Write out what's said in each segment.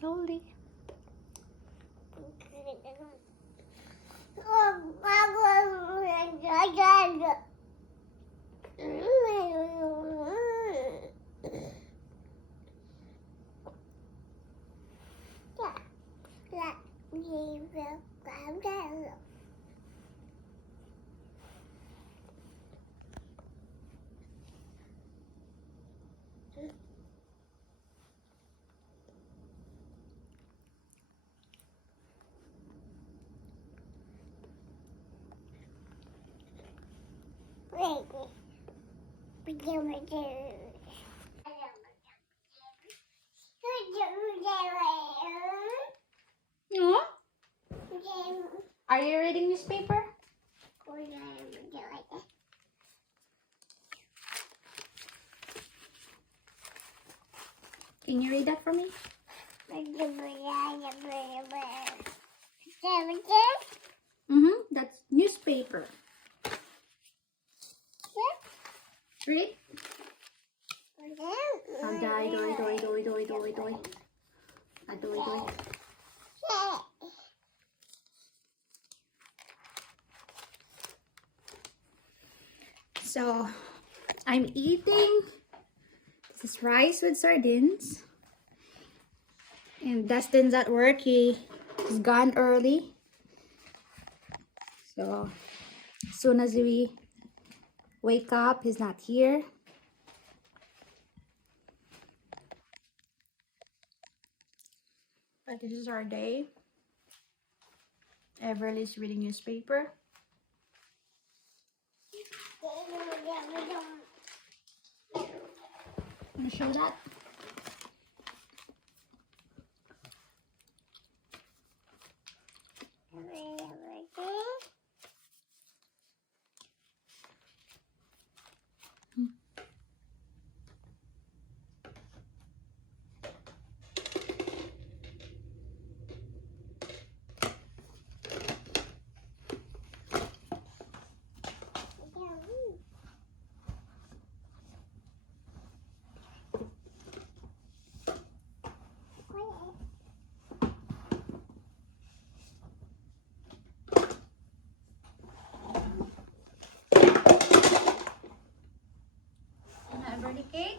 Slowly. Huh? Are you reading newspaper? Can you read that for me? That's newspaper. Read. So, I'm eating this is rice with sardines. And Dustin's at work. He's gone early. So, as soon as we wake up, he's not here. But this is our day. Everly's reading newspaper. Wanna show that? Birthday cake?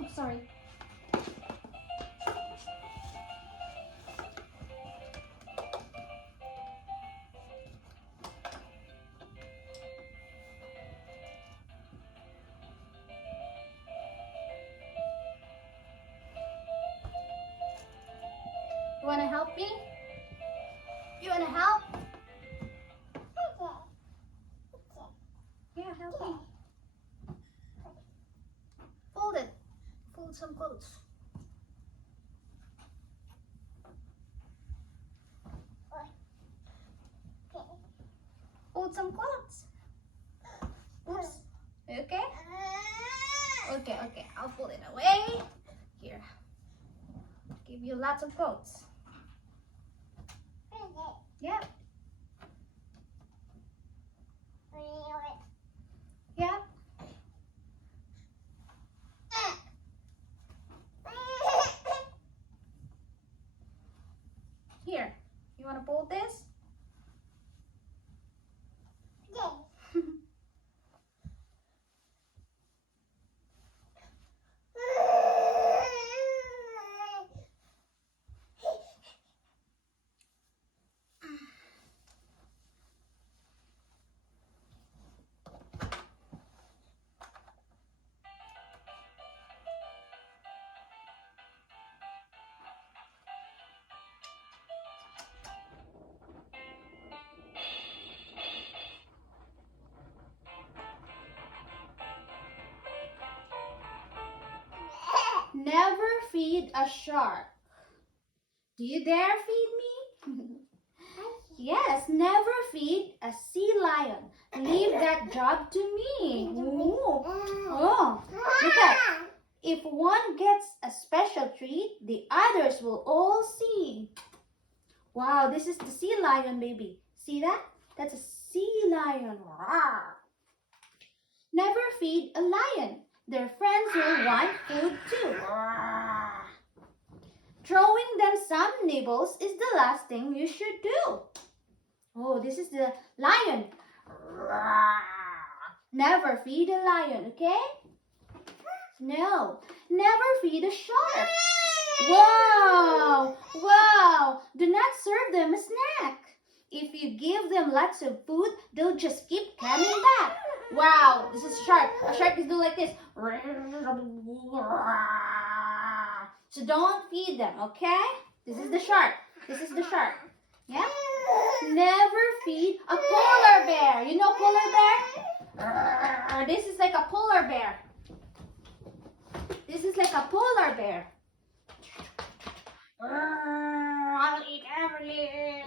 Oh, sorry. You wanna help me? You wanna help? Yeah, help me. Fold it. Fold some clothes. Fold some clothes. Oops. Okay? Okay. I'll fold it away. Here. Give you lots of clothes. Yep. Yep. feed a shark. Do you dare feed me? Yes, never feed a sea lion. Leave that job to me. Ooh. Oh, look at. If one gets a special treat, the others will all see. Wow, this is the sea lion, baby. See that? That's a sea lion. Rawr. Never feed a lion. Their friends will want food too. Rawr. Throwing them some nibbles is the last thing you should do. Oh, this is the lion. Rawr. Never feed a lion, okay? No, never feed a shark. Wow, wow, do not serve them a snack. If you give them lots of food, they'll just keep coming back. Wow, this is a shark. A shark is doing like this. So don't feed them, okay? This is the shark. This is the shark. Yeah? Never feed a polar bear. You know polar bear? This is like a polar bear. This is like a polar bear. I'll eat everything.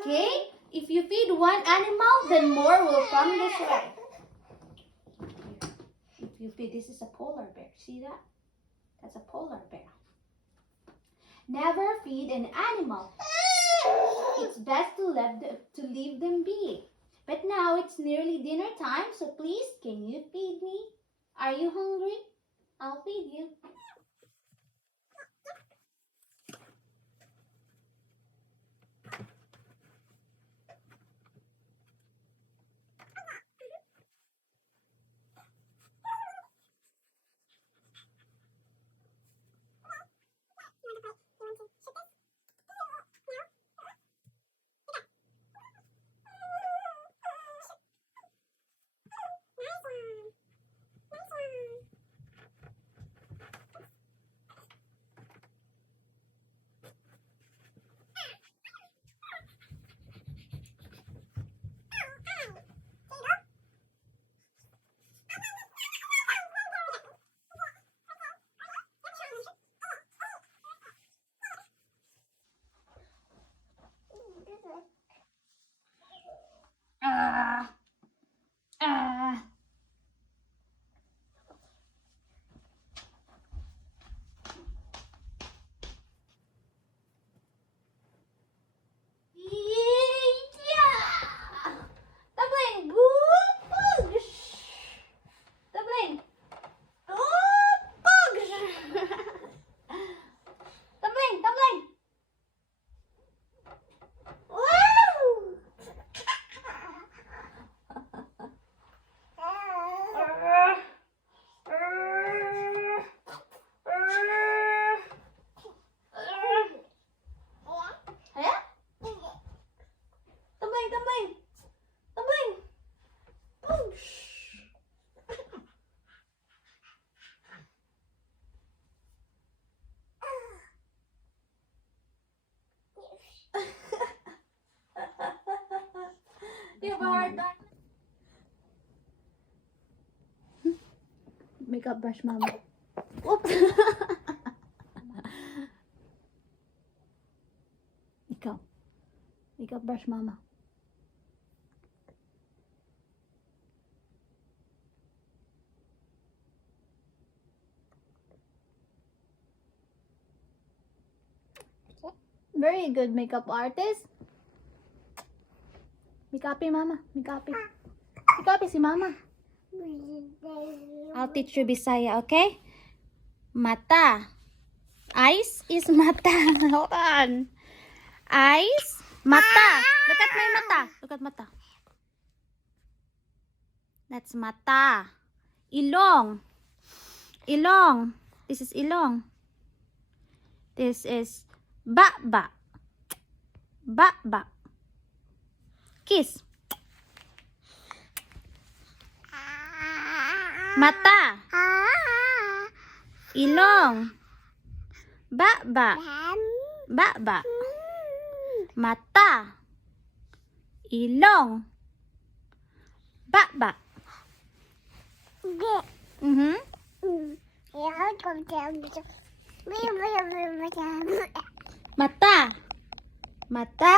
Okay? If you feed one animal, then more will come this way. If you feed, this is a polar bear. See that? That's a polar bear. Never feed an animal. It's best to leave them be. But now it's nearly dinner time, so please, can you feed me? Are you hungry? I'll feed you. You have a hard time. Makeup brush, mama. Oops. Ikaw. Makeup brush, mama. Very good makeup artist. Mikapi, mama. Mikapi. Mikapi si mama. I'll teach you Bisaya, okay? Mata. Eyes is mata. Hold on. Eyes, mata. Look at my mata. Look at mata. That's mata. Ilong. Ilong. This is ilong. This is ba-ba. Ba-ba. Kiss. Mata. Ilong. Ba-ba. Ba-ba. Mata. Ilong. Ba-ba. Mata. Mata.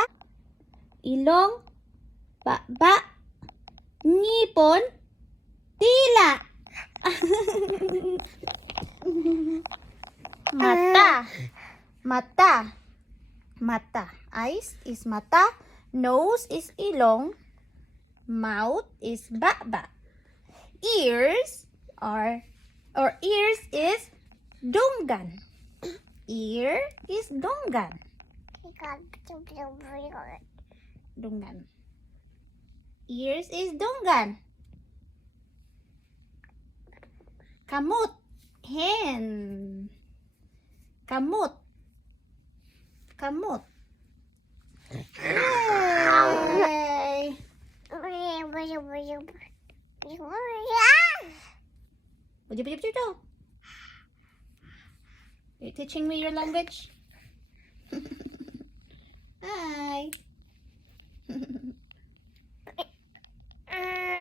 Ilong. Baba. Ngipon. Dila. Mata. Mata. Mata. Eyes is mata. Nose is ilong. Mouth is baba. Ears are, or ears is dunggan. Ear is dunggan. Dunggan. Ears is dunggan. Kamut. Hen. Kamut. Kamut. Yay! You're teaching me your language?